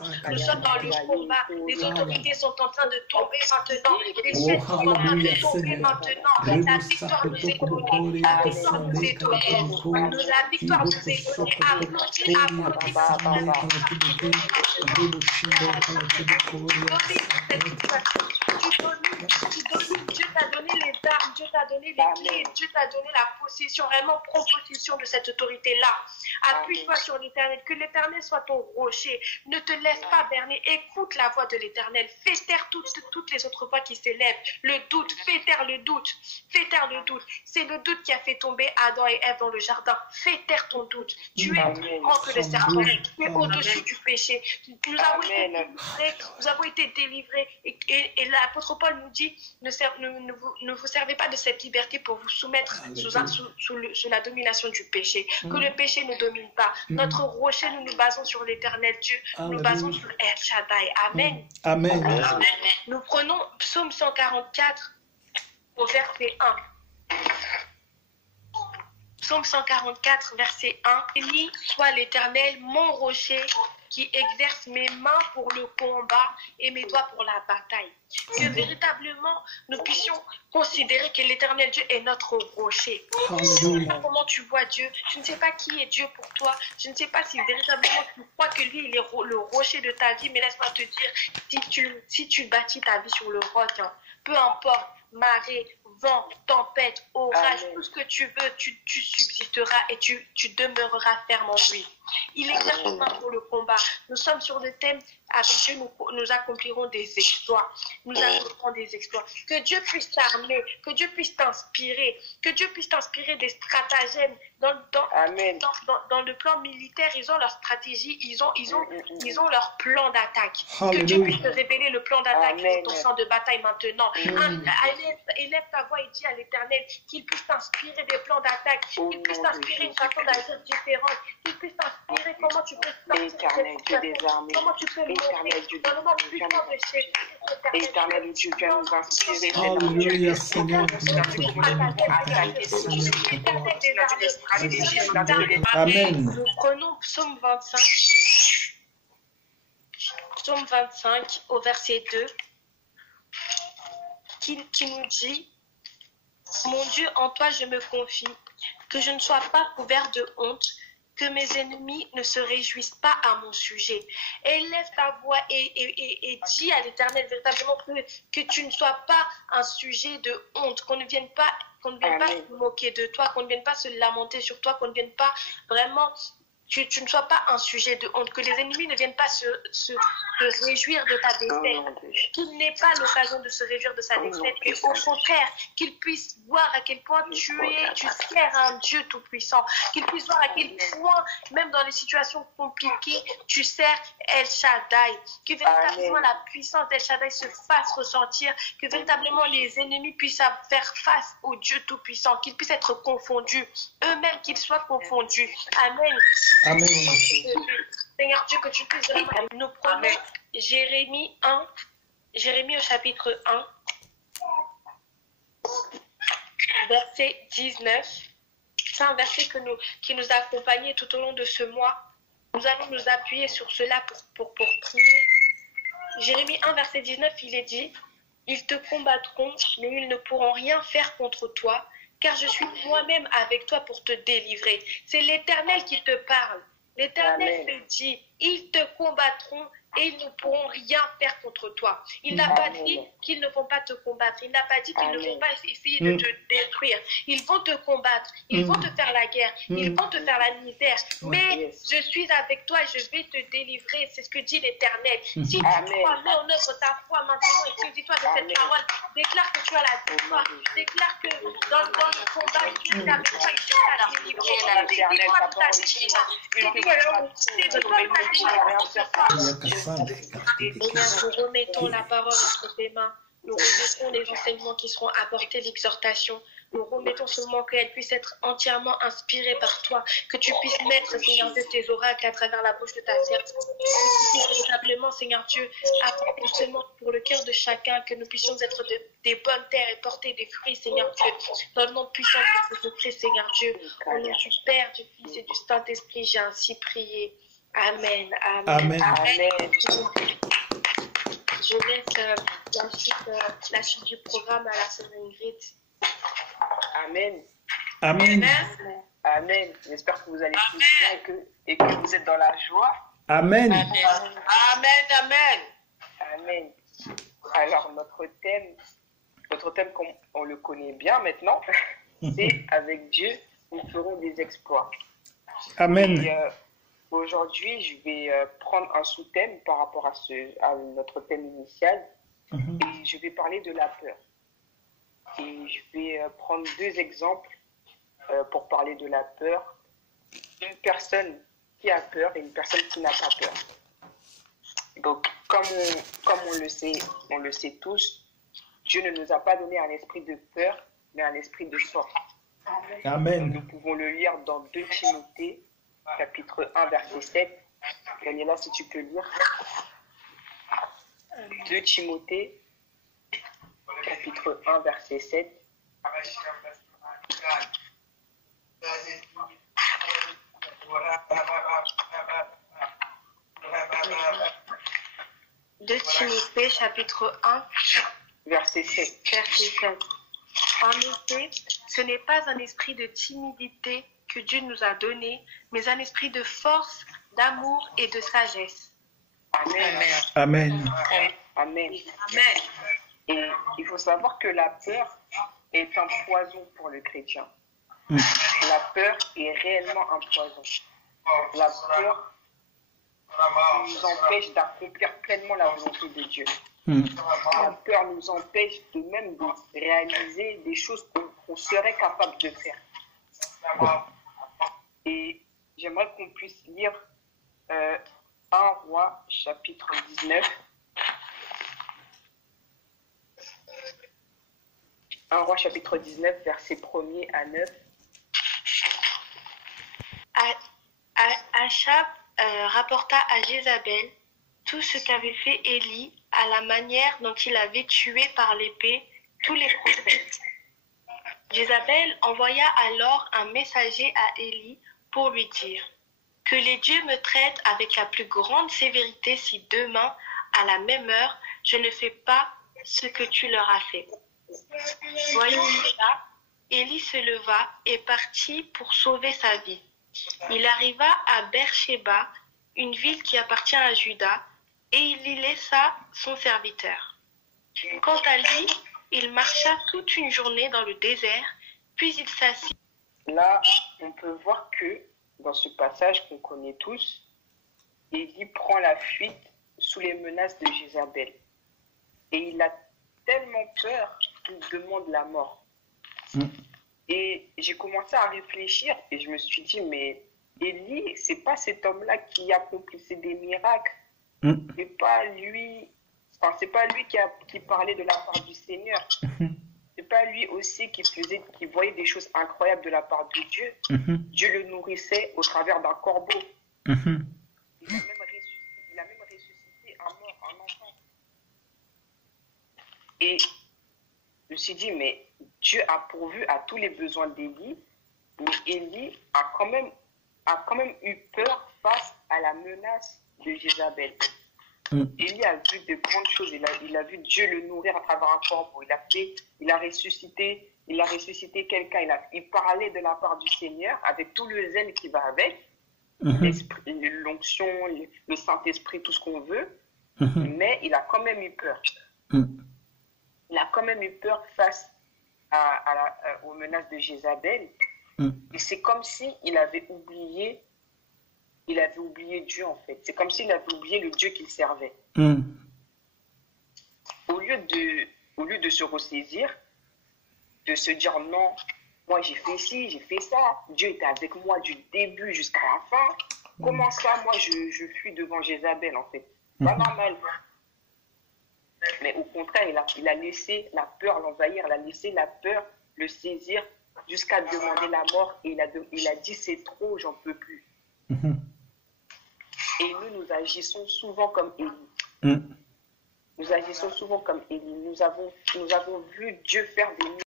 Nous sommes dans le combat. Les autorités sont en train de tomber maintenant. Les chaînes sont en train de tomber maintenant. La victoire nous est donnée. La victoire nous est donnée. La victoire nous est donnée. Applaudis, applaudis. Dieu t'a donné les armes, Dieu t'a donné les clés, Dieu t'a donné la possession, vraiment prends possession de cette autorité-là. Appuie-toi sur l'Éternel, que l'Éternel soit ton rocher. Ne te laisse pas berner, écoute la voix de l'Éternel. Fais taire toutes les autres voix qui s'élèvent. Le doute, fais taire le doute. Fais taire le doute. C'est le doute qui a fait tomber Adam et Ève dans le jardin. Fais taire ton doute. Tu es plus grand que le serpent. Tu es au-dessus du péché. Nous avons été délivrés. Et l'apôtre Paul nous dit, ne vous servez pas de cette liberté pour vous soumettre sous la domination du péché. Que le péché ne domine pas. Notre rocher, nous nous basons sur l'Éternel Dieu. Nous basons sur El Shaddai. Amen. Amen. Amen. Nous prenons Psaume 144 au verset 1. Psaume 144, verset 1. Béni soit l'Éternel, mon rocher, qui exerce mes mains pour le combat et mes doigts pour la bataille. Que véritablement, nous puissions considérer que l'Éternel Dieu est notre rocher. Je ne sais pas comment tu vois Dieu. Je ne sais pas qui est Dieu pour toi. Je ne sais pas si véritablement tu crois que lui, il est le rocher de ta vie. Mais laisse-moi te dire, si tu bâtis ta vie sur le roc, hein, peu importe, marée, vent, tempête, orage, tout ce que tu veux, tu subsisteras et tu demeureras ferme en lui. Il exerce pour le combat. Nous sommes sur le thème, avec Dieu, nous accomplirons des exploits. Nous accomplirons des exploits. Que Dieu puisse t'armer, que Dieu puisse t'inspirer, que Dieu puisse t'inspirer des stratagèmes. Dans le plan militaire, ils ont leur stratégie, ils ont leur plan d'attaque. Que Dieu puisse te révéler le plan d'attaque sur ton champ de bataille maintenant. Élève ta voix et dis à l'Éternel qu'il puisse t'inspirer des plans d'attaque, qu'il puisse t'inspirer une façon d'agir différente, qu'il puisse t'inspirer comment tu peux comment tu peux monter dans le moment puissant de chez Éternel Dieu, tu vas nous inspirer. Alléluia, Seigneur. Amen. Nous prenons Psaume 25. Psaume 25 au verset 2 qui nous dit: Mon Dieu, en toi je me confie, que je ne sois pas couvert de honte, que mes ennemis ne se réjouissent pas à mon sujet. Élève ta voix et dis à l'Éternel véritablement que tu ne sois pas un sujet de honte, qu'on ne vienne pas se moquer de toi, qu'on ne vienne pas se lamenter sur toi, qu'on ne vienne pas vraiment... Tu ne sois pas un sujet de honte, que les ennemis ne viennent pas se réjouir de ta défaite, qu'il n'ait pas l'occasion de se réjouir de sa défaite, et au contraire, qu'il puisse voir à quel point tu sers un Dieu tout-puissant, qu'il puisse voir à quel point, même dans les situations compliquées, tu sers El Shaddai, que véritablement la puissance d'El Shaddai se fasse ressentir, que véritablement les ennemis puissent faire face au Dieu tout-puissant, qu'ils puissent être confondus, eux-mêmes qu'ils soient confondus. Amen. Amen. Seigneur Dieu, que tu puisses vraiment nous prenons Jérémie au chapitre 1, verset 19. C'est un verset qui nous a accompagnés tout au long de ce mois. Nous allons nous appuyer sur cela pour prier. Jérémie 1, verset 19, il est dit: Ils te combattront, mais ils ne pourront rien faire contre toi, car je suis moi-même avec toi pour te délivrer. C'est l'Éternel qui te parle. L'Éternel te dit: ils te combattront et ils ne pourront rien faire contre toi. Il n'a pas dit qu'ils ne vont pas te combattre. Il n'a pas dit qu'ils ne vont pas essayer de te détruire. Ils vont te combattre. Ils vont te faire la guerre. Ils vont te faire la misère. Mais je suis avec toi et je vais te délivrer. C'est ce que dit l'Éternel. Si tu crois, mets en œuvre ta foi maintenant et saisis-toi de cette parole. Déclare que tu as la victoire. Déclare que dans le combat, Dieu est avec toi et Dieu t'a délivré. Saisis-toi de ta délivrance. Saisis-toi de ta délivrance. Nous remettons la parole entre tes mains. Nous remettons les enseignements qui seront apportés, l'exhortation. Nous remettons seulement qu'elle puisse être entièrement inspirée par toi, que tu puisses mettre, Seigneur Dieu, tes oracles à travers la bouche de ta servante. Que tu puisses véritablement, Seigneur Dieu, apporter seulement pour le cœur de chacun, que nous puissions être des bonnes terres et porter des fruits, Seigneur Dieu. Dans le nom puissant de Jésus-Christ, Seigneur Dieu, au nom du Père, du Fils et du Saint-Esprit, j'ai ainsi prié. Amen. Amen. Amen. Amen. Je laisse la suite du programme à la sœur Ingrid. Amen. Amen. Amen. J'espère que vous allez tous bien et que vous êtes dans la joie. Amen. Amen, amen. Amen. Alors, notre thème, comme on le connaît bien maintenant, c'est avec Dieu, nous ferons des exploits. Amen. Et, aujourd'hui, je vais prendre un sous-thème par rapport à notre thème initial et je vais parler de la peur. Et je vais prendre deux exemples pour parler de la peur. Une personne qui a peur et une personne qui n'a pas peur. Donc, comme on le sait tous, Dieu ne nous a pas donné un esprit de peur, mais un esprit de force. Amen. Nous pouvons le lire dans 2 Timothée, chapitre 1, verset 7. Daniela, si tu peux lire. 2 Timothée, chapitre 1, verset 7. De Timothée, chapitre 1, Verset 7. verset 7. En effet, ce n'est pas un esprit de timidité que Dieu nous a donné, mais un esprit de force, d'amour et de sagesse. Amen. Amen. Amen. Amen. Et il faut savoir que la peur est un poison pour le chrétien. La peur est réellement un poison. La peur nous empêche d'accomplir pleinement la volonté de Dieu. La peur nous empêche de même de réaliser des choses qu'on serait capable de faire. Et j'aimerais qu'on puisse lire 1 Roi chapitre 19. 1 Roi chapitre 19, versets 1er à 9. Achab rapporta à Jézabel tout ce qu'avait fait Élie à la manière dont il avait tué par l'épée tous les prophètes. Jézabel envoya alors un messager à Élie pour lui dire « Que les dieux me traitent avec la plus grande sévérité si demain, à la même heure, je ne fais pas ce que tu leur as fait. » Voyant cela, Élie se leva et partit pour sauver sa vie. Il arriva à Beersheba, une ville qui appartient à Juda, et il y laissa son serviteur. Quant à lui, il marcha toute une journée dans le désert, puis il s'assit. Là, on peut voir que dans ce passage qu'on connaît tous, Élie prend la fuite sous les menaces de Jézabel. Et il a tellement peur qu'il demande la mort. Et j'ai commencé à réfléchir et je me suis dit, mais Élie, c'est pas cet homme-là qui accomplissait des miracles. C'est pas lui, c'est pas lui qui parlait de la part du Seigneur. C'est pas lui aussi qui voyait des choses incroyables de la part de Dieu. Dieu le nourrissait au travers d'un corbeau. Il a même ressuscité un mort, un enfant. Et je me suis dit, mais Dieu a pourvu à tous les besoins d'Élie, mais Élie a quand même eu peur face à la menace de Jézabel. Élie a vu de grandes choses. Il a vu Dieu le nourrir à travers un corbeau. Il a ressuscité quelqu'un. Il parlait de la part du Seigneur avec tout le zèle qui va avec, l'onction, le Saint-Esprit, tout ce qu'on veut. Mais il a quand même eu peur. Il a quand même eu peur face aux menaces de Jézabel. Et c'est comme s'il avait oublié Dieu, en fait. C'est comme s'il avait oublié le Dieu qu'il servait. Au lieu de se ressaisir, de se dire non, moi j'ai fait ci, j'ai fait ça, Dieu était avec moi du début jusqu'à la fin. Comment ça, moi je fuis devant Jézabel, en fait? Pas normal. Mais au contraire, il a laissé la peur l'envahir, il a laissé la peur le saisir jusqu'à demander la mort. Et il a dit, c'est trop, j'en peux plus. Et nous agissons souvent comme Élie. Nous agissons souvent comme Élie. Nous avons vu Dieu faire des